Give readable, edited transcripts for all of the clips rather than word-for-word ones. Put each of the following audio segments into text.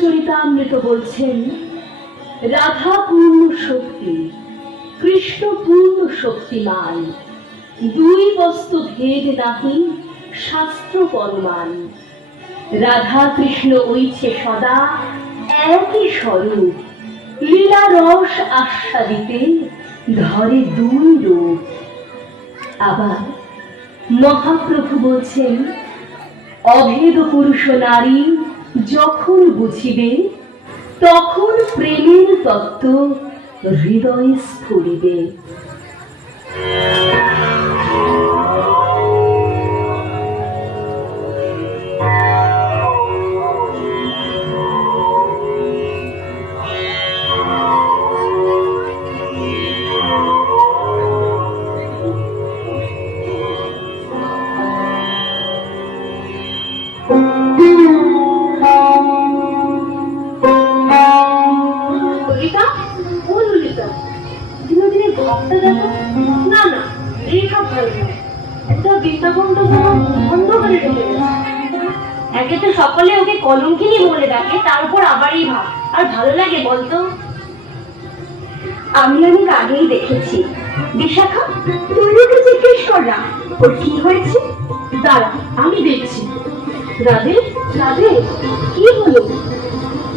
চরিতামৃত বলছেন, রাধা পূর্ণ শক্তি, কৃষ্ণ পূর্ণ শক্তিমান, দুই বস্তু ভেদ নাহি শাস্ত্র পরমান। রাধা কৃষ্ণ ঐছে সদা একই স্বরূপ, লীলা রস আস্বাদিতে ধরে দুই রূপ। আবার মহাপ্রভু বলছেন, অভেদ পুরুষ নারী যখন বুঝিবে, তখন প্রেমের তত্ত্ব হৃদয়ে স্ফুরিবে। ললিতা, ও ললিতা, দিনে দিনে ভাবটা দেখো। না না, এই ভাব ভালো নয়। একটা বৃন্দাবনটা যেন অন্ধকারে ঢুকে গেছে। একে তো সকলে ওকে কলঙ্কিনী বলে ডাকে, তার উপর আবার এই ভাব। আর ভালো লাগে বলতো? আমি অনেক আগেই দেখেছি। বিশাখা, তুই ওকে জিজ্ঞেস কর না ওর কি হয়েছে। দাঁড়া, আমি দেখছি। রাধে, রাধে, কি হলো?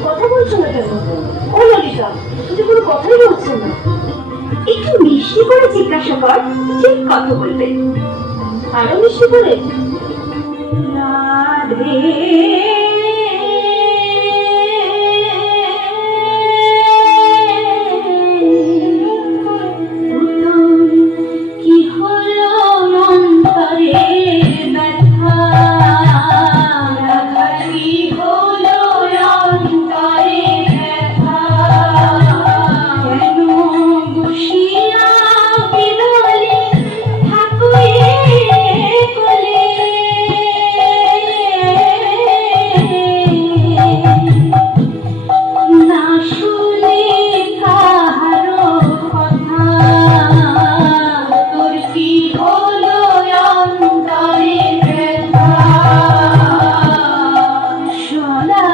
কথা বলছো না কেন? ও ললিতা, তুমি কোনো কথাই বলছো না। একটু মিষ্টি করে জিজ্ঞাসা কর, ঠিক কথা বলবে। আরো মিষ্টি করে। রাধে, কি হলো অন্তরে ব্যথা, কি হলো অন্তরে ব্যথা, কেন বসিয়া বিদলে ঠাকুরে কোলে, না শুনে কাহারো কথা, তোর কি হলো অন্তরে ব্যথা, সোনা